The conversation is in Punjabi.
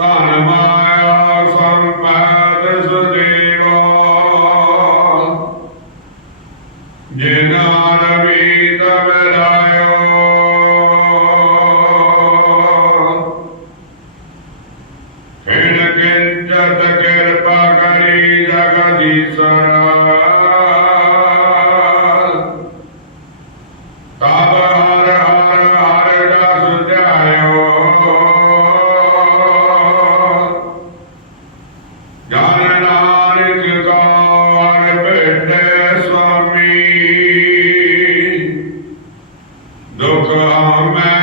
ਧਨ ਮਾਇਆ ਸਰਬੈ ਤਿਸ ਦੇਵਾ ਜਿਨਾ ਰਵੀ ਤਵ ਰਾਇਓ ਖੇਣ ਕਿੰਚ ਕਿਰਪਾ ਕਰੀ ਜਗਦੀਸ਼ਰ ਤਬ ਦੁਖ ਆਮੈ